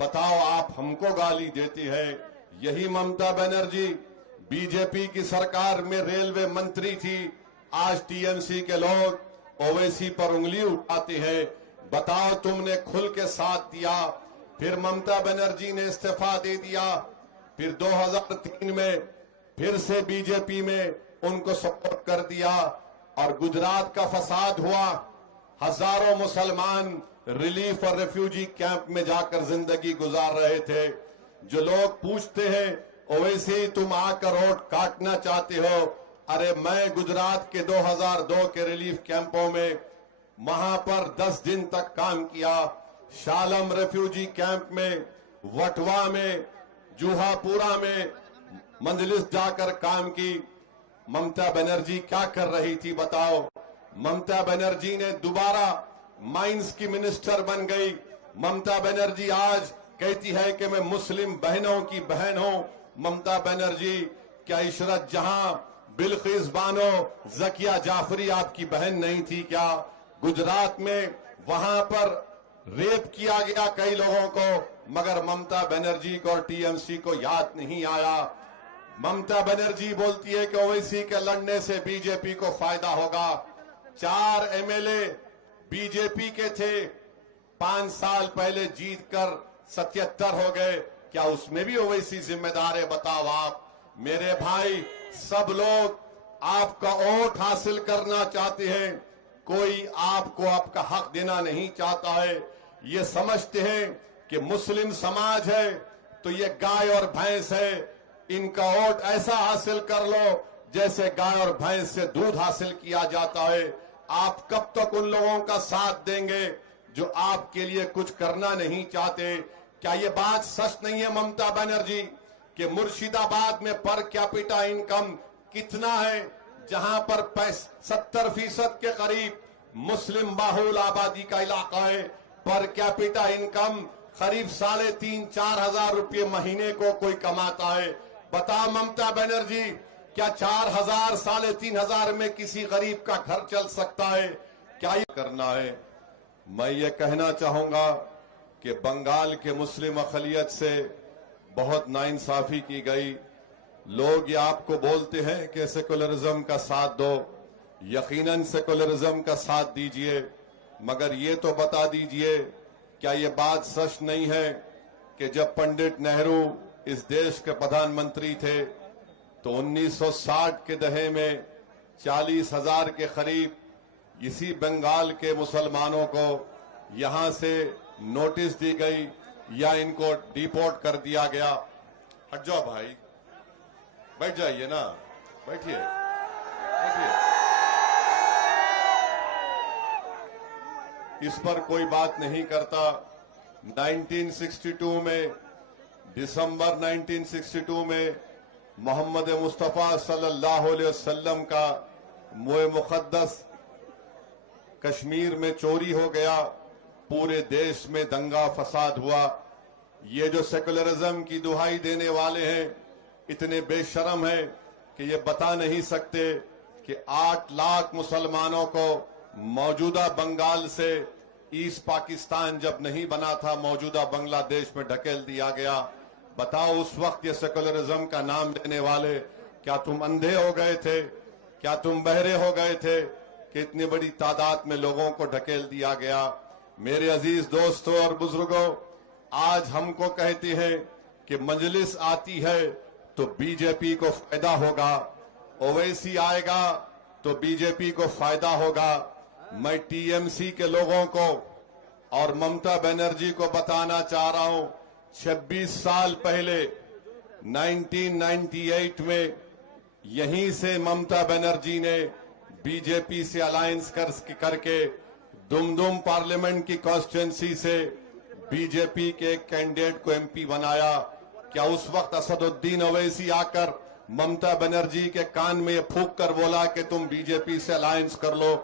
बताओ आप हमको गाली देती है। यही ममता बनर्जी बीजेपी की सरकार में रेलवे मंत्री थी। आज टीएमसी के लोग ओवैसी पर उंगली उठाते हैं। बताओ तुमने खुल के साथ दिया, फिर ममता बनर्जी ने इस्तीफा दे दिया, फिर 2003 में फिर से बीजेपी में उनको सपोर्ट कर दिया और गुजरात का फसाद हुआ। हजारों मुसलमान रिलीफ और रेफ्यूजी कैंप में जाकर जिंदगी गुजार रहे थे। जो लोग पूछते हैं ओवैसी तुम आकर वोट काटना चाहते हो, अरे मैं गुजरात के 2002 के रिलीफ कैंपों में वहां पर 10 दिन तक काम किया। शालम रेफ्यूजी कैंप में, वटवा में, जूहापुरा में मंजलिस जाकर काम की। ममता बनर्जी क्या कर रही थी बताओ? ममता बनर्जी ने दोबारा माइंस की मिनिस्टर बन गई। ममता बनर्जी आज कहती है कि मैं मुस्लिम बहनों की बहन हूं। ममता बनर्जी क्या इशरत जहां, बिल्किस बानो, जकिया जाफरी आपकी बहन नहीं थी क्या? गुजरात में वहां पर रेप किया गया कई लोगों को, मगर ममता बनर्जी को और टीएमसी को याद नहीं आया। ममता बनर्जी बोलती है कि ओवैसी के लड़ने से बीजेपी को फायदा होगा। 4 एमएलए बीजेपी के थे, 5 साल पहले जीतकर 77 हो गए। क्या उसमें भी ओवैसी जिम्मेदार है? बताओ आप। मेरे भाई, सब लोग आपका वोट हासिल करना चाहते हैं, कोई आपको आपका हक देना नहीं चाहता है। ये समझते हैं कि मुस्लिम समाज है तो ये गाय और भैंस है, इनका वोट ऐसा हासिल कर लो जैसे गाय और भैंस से दूध हासिल किया जाता है। आप कब तक उन लोगों का साथ देंगे जो आपके लिए कुछ करना नहीं चाहते? क्या ये बात सच नहीं है ममता बनर्जी कि मुर्शिदाबाद में पर कैपिटा इनकम कितना है, जहां पर 70% के करीब मुस्लिम बाहुल आबादी का इलाका है। पर कैपिटा इनकम करीब 3,500-4 हजार रुपये महीने को कोई कमाता है। बता ममता बनर्जी, क्या 4,000 3,500 में किसी गरीब का घर चल सकता है? क्या ये करना है? मैं ये कहना चाहूंगा कि बंगाल के मुस्लिम अकलियत से बहुत नाइंसाफी की गई। लोग ये आपको बोलते हैं कि सेकुलरिज्म का साथ दो, यकीनन सेकुलरिज्म का साथ दीजिए, मगर ये तो बता दीजिए क्या ये बात सच नहीं है कि जब पंडित नेहरू इस देश के प्रधानमंत्री थे तो 1960 के दहे में 40,000 के करीब इसी बंगाल के मुसलमानों को यहां से नोटिस दी गई या इनको डिपोर्ट कर दिया गया? हट जाओ भाई, बैठ जाइए ना, बैठिए बैठिए। इस पर कोई बात नहीं करता। 1962 में, दिसंबर 1962 में मोहम्मद मुस्तफा सल्लल्लाहु अलैहि वसल्लम का मोए मुकद्दस कश्मीर में चोरी हो गया। पूरे देश में दंगा फसाद हुआ। ये जो सेकुलरिज्म की दुहाई देने वाले हैं इतने बेशरम हैं कि ये बता नहीं सकते कि 8 लाख मुसलमानों को मौजूदा बंगाल से ईस्ट पाकिस्तान जब नहीं बना था, मौजूदा बांग्लादेश में ढकेल दिया गया। बताओ उस वक्त ये सेकुलरिज्म का नाम लेने वाले, क्या तुम अंधे हो गए थे? क्या तुम बहरे हो गए थे कि इतनी बड़ी तादाद में लोगों को ढकेल दिया गया? मेरे अजीज दोस्तों और बुजुर्गों, आज हमको कहते हैं कि मजलिस आती है तो बीजेपी को फायदा होगा, ओवैसी आएगा तो बीजेपी को फायदा होगा। मैं टीएमसी के लोगों को और ममता बनर्जी को बताना चाह रहा हूं, 26 साल पहले 1998 में यहीं से ममता बनर्जी ने बीजेपी से अलायंस करके दुमदुम पार्लियामेंट की कॉन्स्टिट्यूंसी से बीजेपी के एक कैंडिडेट को एमपी बनाया। क्या उस वक्त असदुद्दीन ओवैसी आकर ममता बनर्जी के कान में फूंक कर बोला कि तुम बीजेपी से अलायंस कर लो?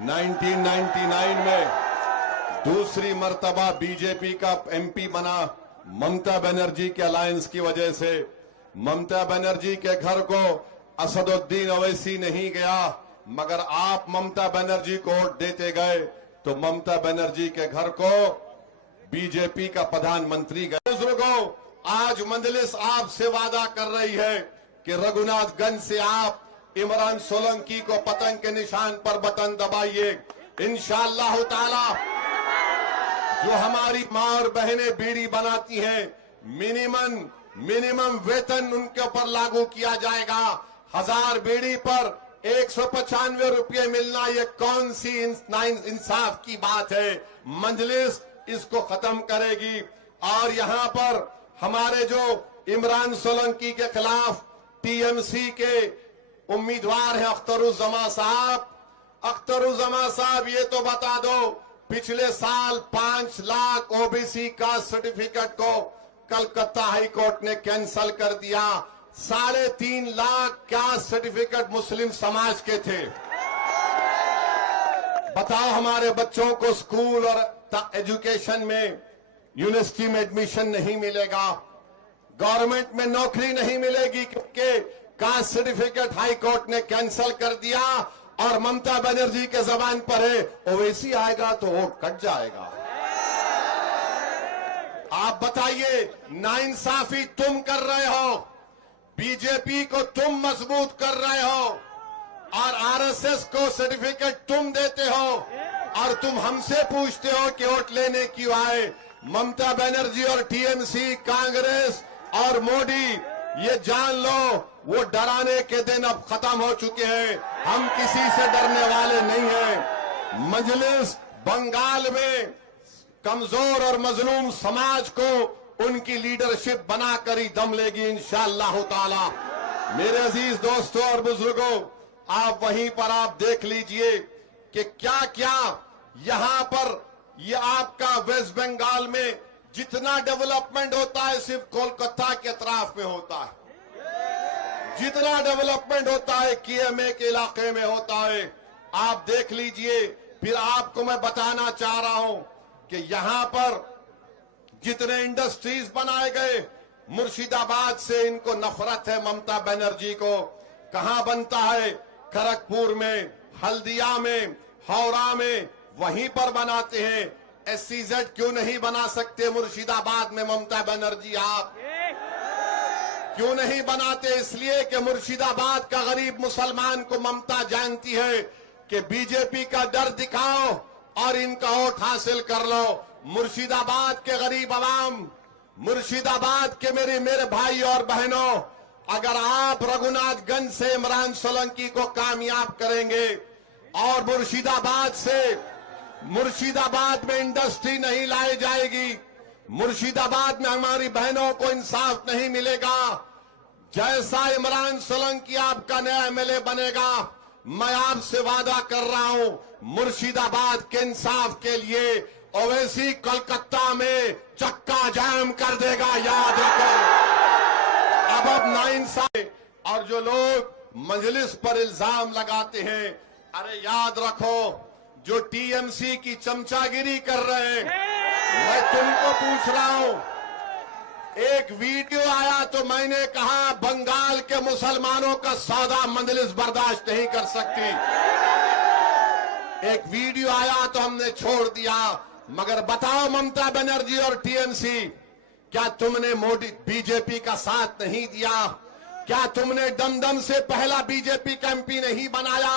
1999 में दूसरी मर्तबा बीजेपी का एमपी बना ममता बनर्जी के अलायंस की वजह से। ममता बनर्जी के घर को असदुद्दीन ओवैसी नहीं गया, मगर आप ममता बनर्जी को वोट देते गए तो ममता बनर्जी के घर को बीजेपी का प्रधानमंत्री गए। बुजुर्गों, आज मजलिस आपसे वादा कर रही है कि रघुनाथगंज से आप इमरान सोलंकी को पतंग के निशान पर बटन दबाइए। इंशाअल्लाह ताला जो हमारी मां और बहनें बीड़ी बनाती हैं, मिनिमम वेतन उनके ऊपर लागू किया जाएगा। 1000 बीड़ी पर 195 रुपये मिलना, ये कौन सी इंसाफ की बात है। मजलिस इसको खत्म करेगी। और यहां पर हमारे जो इमरान सोलंकी के खिलाफ टीएमसी के उम्मीदवार हैं अख्तरुज्जमा साहब, अख्तरुज्जमा साहब ये तो बता दो, पिछले साल 5 लाख ओबीसी का सर्टिफिकेट को कलकत्ता हाई कोर्ट ने कैंसल कर दिया। 3.5 लाख क्या सर्टिफिकेट मुस्लिम समाज के थे। बताओ, हमारे बच्चों को स्कूल और एजुकेशन में, यूनिवर्सिटी में एडमिशन नहीं मिलेगा, गवर्नमेंट में नौकरी नहीं मिलेगी क्योंकि कास्ट सर्टिफिकेट हाई कोर्ट ने कैंसल कर दिया। और ममता बनर्जी के जबान पर है, ओवैसी आएगा तो वोट कट जाएगा। आप बताइए, नाइंसाफी तुम कर रहे हो, बीजेपी को तुम मजबूत कर रहे हो और आरएसएस को सर्टिफिकेट तुम देते हो और तुम हमसे पूछते हो कि वोट लेने क्यों आए। ममता बनर्जी और टीएमसी, कांग्रेस और मोदी, ये जान लो वो डराने के दिन अब खत्म हो चुके हैं। हम किसी से डरने वाले नहीं हैं। मजलिस बंगाल में कमजोर और मजलूम समाज को उनकी लीडरशिप बनाकर ही दम लेगी इंशाअल्लाह ताला। मेरे अजीज दोस्तों और बुजुर्गों, आप वहीं पर आप देख लीजिए कि क्या क्या यहां पर ये आपका वेस्ट बंगाल में जितना डेवलपमेंट होता है सिर्फ कोलकाता के अतराफ में होता है। जितना डेवलपमेंट होता है केएमए के इलाके में होता है। आप देख लीजिए। फिर आपको मैं बताना चाह रहा हूं कि यहां पर जितने इंडस्ट्रीज बनाए गए, मुर्शिदाबाद से इनको नफरत है ममता बनर्जी को। कहां बनता है? खड़गपुर में, हल्दिया में, हावड़ा में, वहीं पर बनाते हैं। एससीजेड क्यों नहीं बना सकते मुर्शिदाबाद में ममता बनर्जी? आप क्यों नहीं बनाते? इसलिए कि मुर्शिदाबाद का गरीब मुसलमान को ममता जानती है कि बीजेपी का डर दिखाओ और इनका वोट हासिल कर लो। मुर्शिदाबाद के गरीब आवाम, मुर्शिदाबाद के मेरे भाई और बहनों, अगर आप रघुनाथगंज से इमरान सोलंकी को कामयाब करेंगे और मुर्शिदाबाद में इंडस्ट्री नहीं लाई जाएगी, मुर्शिदाबाद में हमारी बहनों को इंसाफ नहीं मिलेगा, जैसा इमरान सोलंकी आपका नया एमएलए बनेगा, मैं आपसे वादा कर रहा हूं मुर्शिदाबाद के इंसाफ के लिए ओवैसी कलकत्ता में चक्का जाम कर देगा। याद रखो। अब नाइंसाफी और जो लोग मजलिस पर इल्जाम लगाते हैं, अरे याद रखो, जो टीएमसी की चमचागिरी कर रहे हैं, मैं तुमको पूछ रहा हूं। एक वीडियो आया तो मैंने कहा बंगाल के मुसलमानों का सौदा मजलिस बर्दाश्त नहीं कर सकती। एक वीडियो आया तो हमने छोड़ दिया। मगर बताओ ममता बनर्जी और टीएमसी, क्या तुमने मोदी बीजेपी का साथ नहीं दिया? क्या तुमने दमदम से पहला बीजेपी का एमपी नहीं बनाया?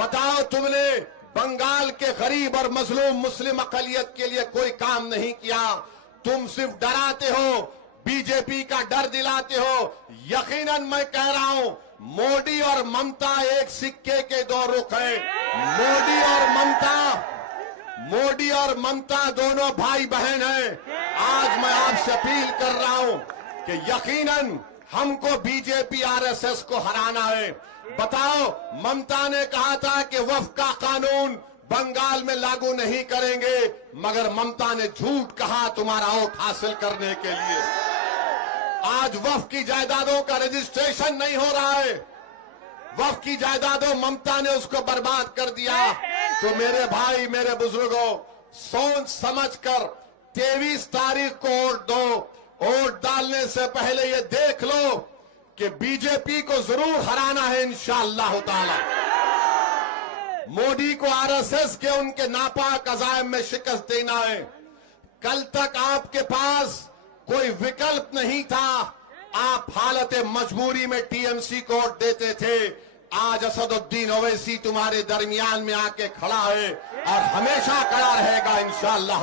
बताओ तुमने बंगाल के गरीब और मजलूम मुस्लिम अकलियत के लिए कोई काम नहीं किया? तुम सिर्फ डराते हो, बीजेपी का डर दिलाते हो। यकीनन मैं कह रहा हूं, मोदी और ममता एक सिक्के के दो रुख हैं। मोदी और ममता दोनों भाई बहन हैं। आज मैं आपसे अपील कर रहा हूं कि यकीनन हमको बीजेपी आरएसएस को हराना है। बताओ, ममता ने कहा था कि वक्फ का कानून बंगाल में लागू नहीं करेंगे, मगर ममता ने झूठ कहा तुम्हारा वोट हासिल करने के लिए। आज वक्फ की जायदादों का रजिस्ट्रेशन नहीं हो रहा है। वक्फ की जायदादों ममता ने उसको बर्बाद कर दिया। तो मेरे भाई, मेरे बुजुर्गों, सोच समझकर 23 तारीख को वोट दो। वोट डालने से पहले ये देख लो कि बीजेपी को जरूर हराना है इंशाअल्लाह ताला। मोदी को आरएसएस के उनके नापाक अज़ाइम में शिकस्त देना है। कल तक आपके पास कोई विकल्प नहीं था, आप हालत मजबूरी में टीएमसी को वोट देते थे। आज असदुद्दीन ओवैसी तुम्हारे दरमियान में आके खड़ा है और हमेशा खड़ा रहेगा इंशाअल्लाह।